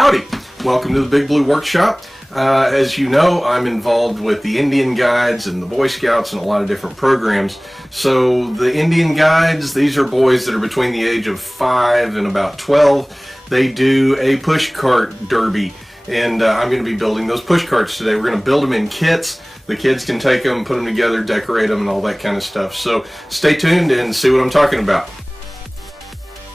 Howdy! Welcome to the Big Blue Workshop. As you know, I'm involved with the Indian Guides and the Boy Scouts and a lot of different programs. So the Indian Guides, these are boys that are between the age of 5 and about 12. They do a push cart derby, and I'm going to be building those push carts today. We're going to build them in kits. The kids can take them, put them together, decorate them, and all that kind of stuff. So stay tuned and see what I'm talking about.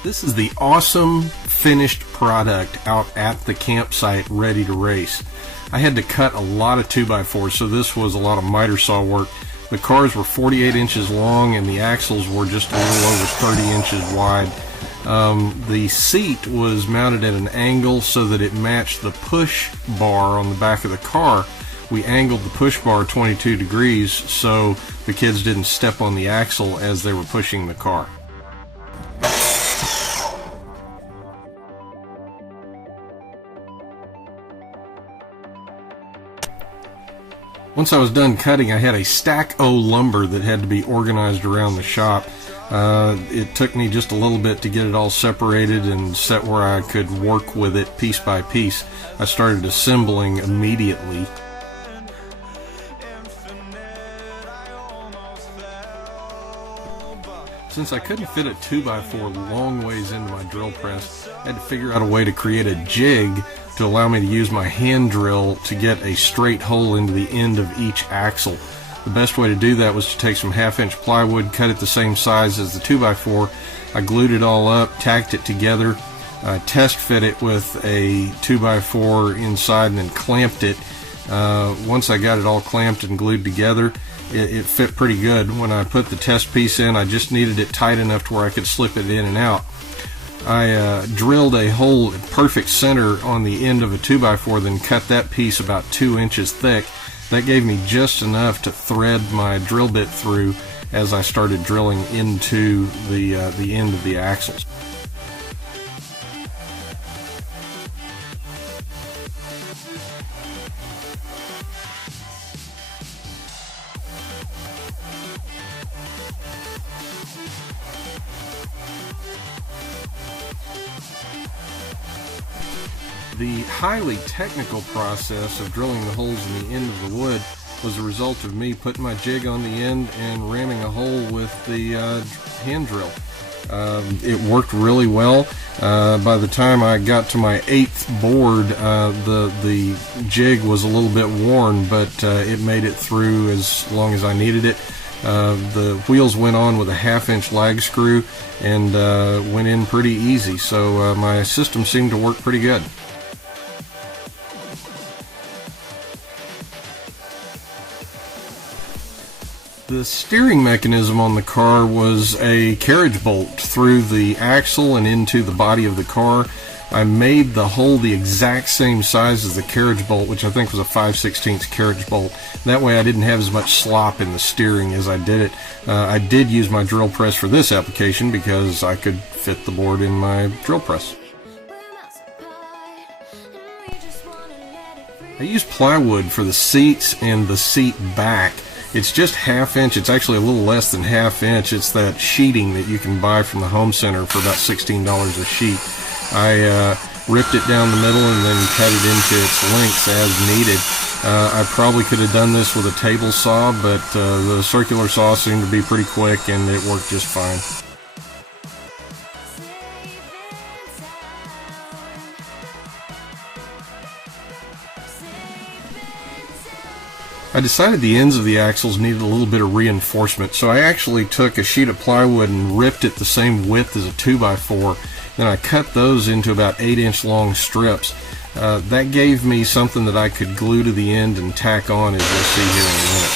This is the awesome finished product out at the campsite ready to race. I had to cut a lot of 2x4, so this was a lot of miter saw work. The cars were 48 inches long and the axles were just a little over 30 inches wide. The seat was mounted at an angle so that it matched the push bar on the back of the car. We angled the push bar 22 degrees so the kids didn't step on the axle as they were pushing the car. Once I was done cutting, I had a stack of lumber that had to be organized around the shop. It took me just a little bit to get it all separated and set where I could work with it piece by piece. I started assembling immediately. Since I couldn't fit a 2x4 long ways into my drill press, I had to figure out a way to create a jig to allow me to use my hand drill to get a straight hole into the end of each axle. The best way to do that was to take some 1/2-inch plywood, cut it the same size as the 2x4. I glued it all up, tacked it together, test fit it with a 2x4 inside and then clamped it. Once I got it all clamped and glued together, it fit pretty good. When I put the test piece in, I just needed it tight enough to where I could slip it in and out. I drilled a hole at perfect center on the end of a 2x4, then cut that piece about 2 inches thick. That gave me just enough to thread my drill bit through as I started drilling into the end of the axles. The highly technical process of drilling the holes in the end of the wood was a result of me putting my jig on the end and ramming a hole with the hand drill. It worked really well. By the time I got to my 8th board, the jig was a little bit worn, but it made it through as long as I needed it. The wheels went on with a 1/2-inch lag screw and went in pretty easy, so my system seemed to work pretty good. The steering mechanism on the car was a carriage bolt through the axle and into the body of the car. I made the hole the exact same size as the carriage bolt, which I think was a 5/16 carriage bolt. That way I didn't have as much slop in the steering as I did it. I did use my drill press for this application because I could fit the board in my drill press. I used plywood for the seats and the seat back. It's just 1/2 inch. It's actually a little less than 1/2 inch. It's that sheeting that you can buy from the home center for about $16 a sheet. I ripped it down the middle and then cut it into its lengths as needed. I probably could have done this with a table saw, but the circular saw seemed to be pretty quick and it worked just fine. I decided the ends of the axles needed a little bit of reinforcement, so I actually took a sheet of plywood and ripped it the same width as a 2x4. Then I cut those into about 8-inch long strips. That gave me something that I could glue to the end and tack on, as you'll see here in a minute.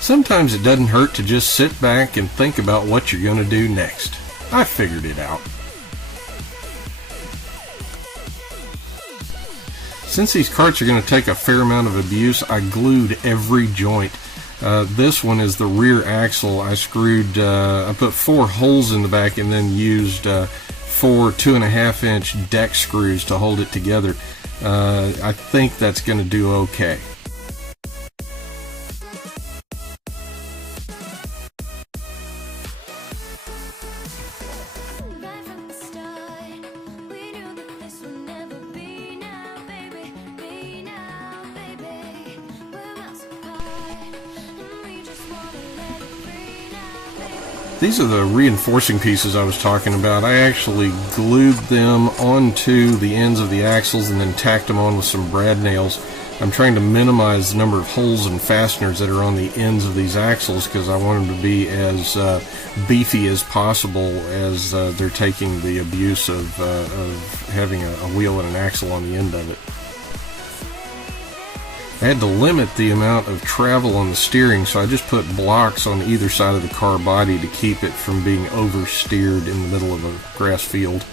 Sometimes it doesn't hurt to just sit back and think about what you're going to do next. I figured it out. Since these carts are going to take a fair amount of abuse, I glued every joint. This one is the rear axle. I put 4 holes in the back and then used 4 2.5-inch deck screws to hold it together. I think that's going to do okay. These are the reinforcing pieces I was talking about. I actually glued them onto the ends of the axles and then tacked them on with some brad nails. I'm trying to minimize the number of holes and fasteners that are on the ends of these axles because I want them to be as beefy as possible as they're taking the abuse of having a wheel and an axle on the end of it. I had to limit the amount of travel on the steering, so I just put blocks on either side of the car body to keep it from being oversteered in the middle of a grass field.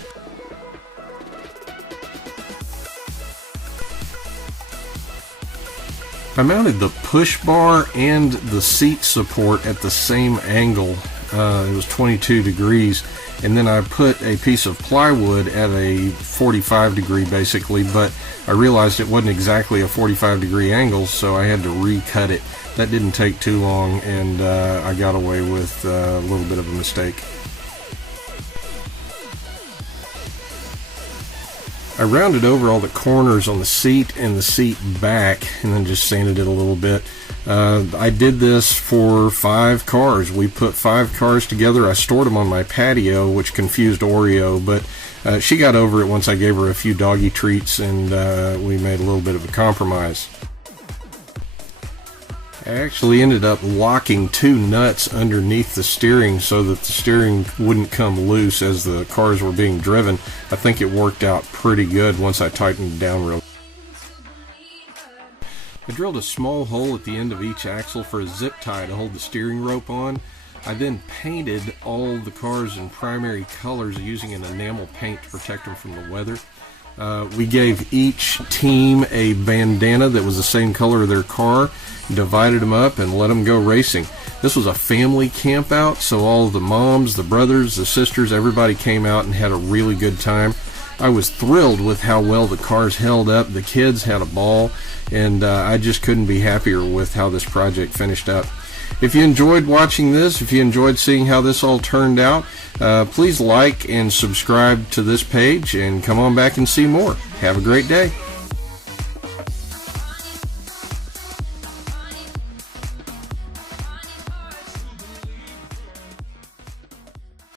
I mounted the push bar and the seat support at the same angle. It was 22 degrees, and then I put a piece of plywood at a 45 degree basically, but I realized it wasn't exactly a 45 degree angle, so I had to recut it. That didn't take too long, and I got away with a little bit of a mistake. I rounded over all the corners on the seat and the seat back and then just sanded it a little bit. I did this for 5 cars. We put 5 cars together. I stored them on my patio, which confused Oreo, but she got over it once I gave her a few doggy treats, and we made a little bit of a compromise. I actually ended up locking 2 nuts underneath the steering so that the steering wouldn't come loose as the cars were being driven. I think it worked out pretty good once I tightened it down real. I drilled a small hole at the end of each axle for a zip tie to hold the steering rope on. I then painted all the cars in primary colors using an enamel paint to protect them from the weather. We gave each team a bandana that was the same color of their car, divided them up, and let them go racing. This was a family camp out, so all of the moms, the brothers, the sisters, everybody came out and had a really good time. I was thrilled with how well the cars held up. The kids had a ball, and I just couldn't be happier with how this project finished up. If you enjoyed watching this, if you enjoyed seeing how this all turned out, please like and subscribe to this page and come on back and see more. Have a great day.